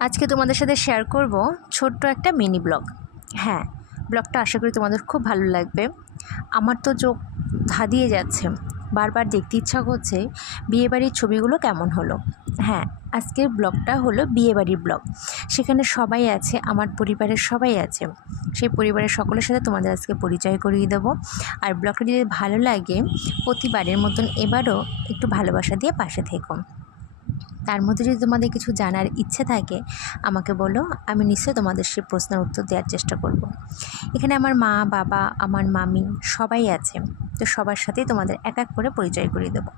আজকে তোমাদের সাথে শেয়ার করব ছোট্ট একটা মিনি ব্লগ হ্যাঁ ব্লগটা আশা করি তোমাদের খুব ভালো লাগবে। আমার তো চোখ ধাঁধিয়ে যাচ্ছে। বারবার দেখতে ইচ্ছা করছে বিয়েবাড়ির ছবিগুলো কেমন হলো। হ্যাঁ আজকের ব্লগটা হলো বিয়েবাড়ির ব্লগ সেখানে সবাই আছে, আমার পরিবারের সবাই আছে। সেই পরিবারের সকলের সাথে তোমাদের আজকে পরিচয় করিয়ে দেবো। আর ব্লগটা যদি ভালো লাগে, প্রতিবারের মতন এবারও একটু ভালোবাসা দিয়ে পাশে থেকো। তার মধ্যে যদি তোমাদের কিছু জানার ইচ্ছে থাকে, আমাকে বলো, আমি নিশ্চয়ই তোমাদের সে প্রশ্নের উত্তর দেওয়ার চেষ্টা করব। এখানে আমার মা, বাবা, আমার মামি সবাই আছে, তো সবার সাথেই তোমাদের এক এক করে পরিচয় করিয়ে দেবো।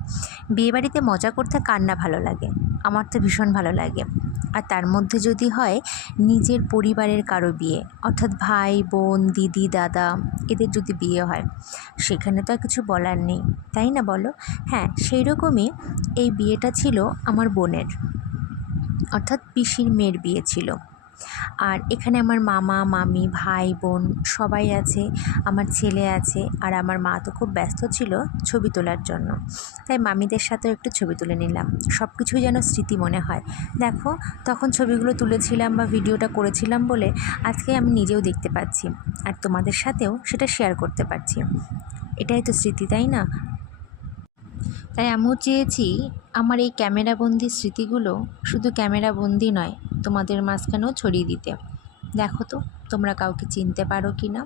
বিয়েবাড়িতে মজা করতে কার না ভালো লাগে? আমার তো ভীষণ ভালো লাগে। আর তার মধ্যে যদি হয়, নিজের পরিবারের কারও বিয়ে, অর্থাৎ ভাই, বোন, দিদি, দাদা, এদের যদি বিয়ে হয়, সেখানে তো আর কিছু বলার নেই, তাই না বলো? হ্যাঁ সেই রকমই এই বিয়েটা ছিল আমার বোনের। অর্থাৎ পিসির মেয়ের বিয়ে ছিল। আর এখানে আমার মামা, মামি, ভাই, বোন সবাই আছে, আমার ছেলে আছে, আর আমার মা তো খুব ব্যস্ত ছিল ছবি তোলার জন্য। তাই মামিদের সাথেও একটু ছবি তুলে নিলাম। সব কিছুই যেন স্মৃতি মনে হয়। দেখো, তখন ছবিগুলো তুলেছিলাম বা ভিডিওটা করেছিলাম বলে আজকে আমি নিজেও দেখতে পাচ্ছি। আর তোমাদের সাথেও সেটা শেয়ার করতে পারছি। এটাই তো স্মৃতি, তাই না? তাই আমিও চেয়েছি আমার এই ক্যামেরাবন্দি স্মৃতিগুলো শুধু ক্যামেরাবন্দি নয়, তোমাদের মাঝখানেও ছড়িয়ে দিতে। দেখো তো, তোমরা কাউকে চিনতে পারো কি না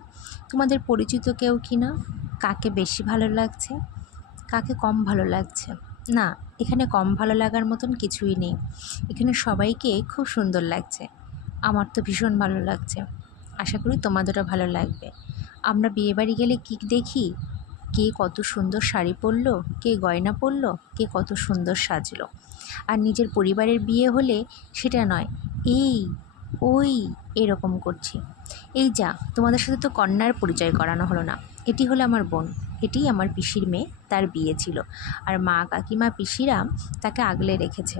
তোমাদের পরিচিত কেউ কি না কাকে বেশি ভালো লাগছে? কাকে কম ভালো লাগছে? না, এখানে কম ভালো লাগার মতন কিছুই নেই। এখানে সবাইকে খুব সুন্দর লাগছে। আমার তো ভীষণ ভালো লাগছে। আশা করি তোমাদেরও ভালো লাগবে। আমরা বিয়েবাড়ি গেলে কী দেখি? কে কত সুন্দর শাড়ি পরলো, কে গয়না পরলো, কে কত সুন্দর সাজলো। আর নিজের পরিবারের বিয়ে হলে সেটা নয়, এই, ওই এরকম করছি। এই যা, তোমাদের সাথে তো কন্যার পরিচয় করানো হলো না। এটি হলো আমার বোন, এটি আমার পিসির মেয়ে, তার বিয়ে ছিল। আর মা কাকিমা, পিসিরা তাকে আগলে রেখেছে।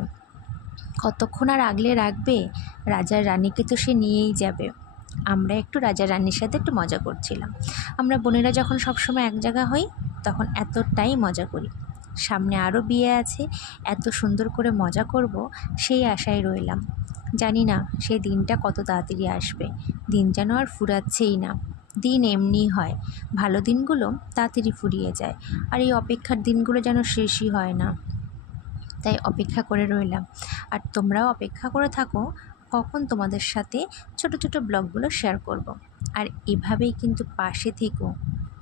কতক্ষণ আর আগলে রাখবে, রাজার রানীকে তো সে নিয়েই যাবে। আমরা একটু রাজা রানীর সাথে একটু মজা করছিলাম। আমরা বোনেরা যখন সবসময় এক জায়গা হই, তখন এতটাই মজা করি। সামনে আরও বিয়ে আছে, এত সুন্দর করে মজা করব, সেই আশায় রইলাম। জানি না সেই দিনটা কত তাড়াতাড়ি আসবে। দিন যেন আর ফুরাচ্ছেই না। দিন এমনি হয়। ভালো দিনগুলো তাড়াতাড়ি ফুরিয়ে যায়। আর এই অপেক্ষার দিনগুলো যেন শেষই হয় না। তাই অপেক্ষা করে রইলাম। আর তোমরাও অপেক্ষা করে থাকো কখন তোমাদের সাথে ছোট ছোট ব্লগগুলো শেয়ার করব। আর এভাবেই কিন্তু পাশে থেকো।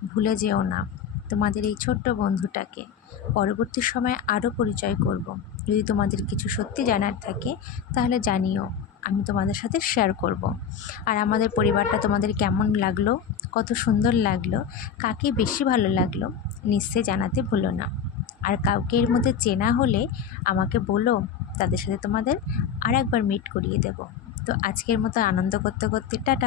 ভুলে যেও না তোমাদের এই ছোট্ট বন্ধুটাকে। পরবর্তী সময়ে আরও পরিচয় করব। যদি তোমাদের কিছু সত্যি জানার থাকে, তাহলে জানিও। আমি তোমাদের সাথে শেয়ার করব। আর আমাদের পরিবারটা তোমাদের কেমন লাগল? কত সুন্দর লাগল? কাকে বেশি ভালো লাগল? নিশ্চয়ই জানাতে ভুলো না। আর কাউকে এর মধ্যে চেনা হলে আমাকে বলো, তাদের সাথে তোমাদের আর একবার মিট করিয়ে দেব। তো আজকের মতো আনন্দ করতে করতে টাটা।